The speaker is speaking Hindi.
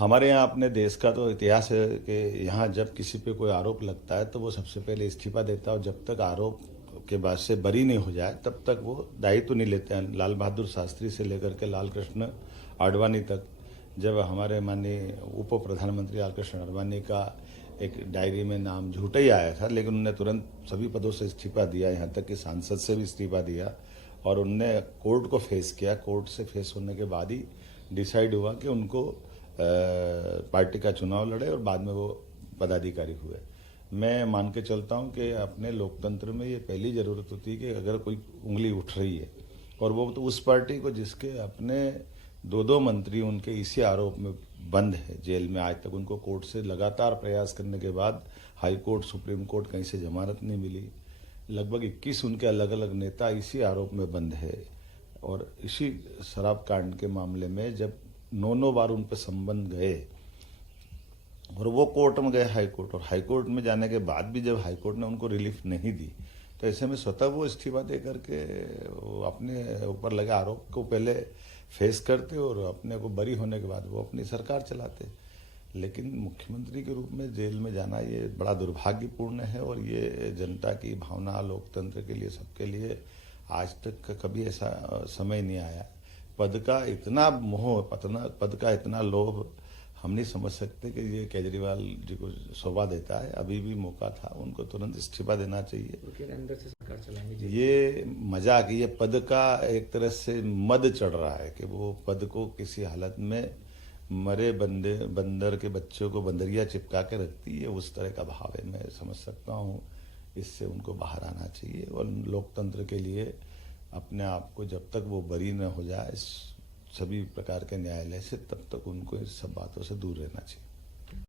हमारे यहाँ अपने देश का तो इतिहास है कि यहाँ जब किसी पे कोई आरोप लगता है तो वो सबसे पहले इस्तीफा देता है और जब तक आरोप के बाद से बरी नहीं हो जाए तब तक वो दायित्व नहीं लेते हैं। लाल बहादुर शास्त्री से लेकर के लाल कृष्ण आडवाणी तक, जब हमारे माननीय उप प्रधानमंत्री लाल कृष्ण आडवाणी का एक डायरी में नाम झूठा ही आया था, लेकिन उन्होंने तुरंत सभी पदों से इस्तीफा दिया, यहाँ तक कि सांसद से भी इस्तीफा दिया और उनने कोर्ट को फेस किया। कोर्ट से फेस होने के बाद ही डिसाइड हुआ कि उनको पार्टी का चुनाव लड़े और बाद में वो पदाधिकारी हुए। मैं मान के चलता हूँ कि अपने लोकतंत्र में ये पहली ज़रूरत होती है कि अगर कोई उंगली उठ रही है और वो तो उस पार्टी को जिसके अपने दो दो मंत्री उनके इसी आरोप में बंद है जेल में, आज तक उनको कोर्ट से लगातार प्रयास करने के बाद हाई कोर्ट सुप्रीम कोर्ट कहीं से जमानत नहीं मिली। लगभग 21 उनके अलग अलग नेता इसी आरोप में बंद है और इसी शराब कांड के मामले में जब 9 बार उन पर संबंध गए और वो कोर्ट में गए हाई कोर्ट, और हाई कोर्ट में जाने के बाद भी जब हाई कोर्ट ने उनको रिलीफ नहीं दी तो ऐसे में स्वतः वो इस्तीफा दे करके वो अपने ऊपर लगे आरोप को पहले फेस करते और अपने को बरी होने के बाद वो अपनी सरकार चलाते। लेकिन मुख्यमंत्री के रूप में जेल में जाना ये बड़ा दुर्भाग्यपूर्ण है और ये जनता की भावना, लोकतंत्र के लिए, सबके लिए आज तक कभी ऐसा समय नहीं आया। पद का इतना मोह, पद का इतना लोभ हम नहीं समझ सकते कि ये केजरीवाल जी को शोभा देता है। अभी भी मौका था, उनको तुरंत इस्तीफा देना चाहिए। तो अंदर से सरकार चलाएंगे ये मजाक, ये पद का एक तरह से मद चढ़ रहा है कि वो पद को किसी हालत में मरे बंदर के बच्चों को बंदरिया चिपका के रखती है, उस तरह का भाव है। मैं समझ सकता हूँ, इससे उनको बाहर आना चाहिए और लोकतंत्र के लिए अपने आप को जब तक वो बरी न हो जाए सभी प्रकार के न्यायालय से, तब तक उनको इस सब बातों से दूर रहना चाहिए।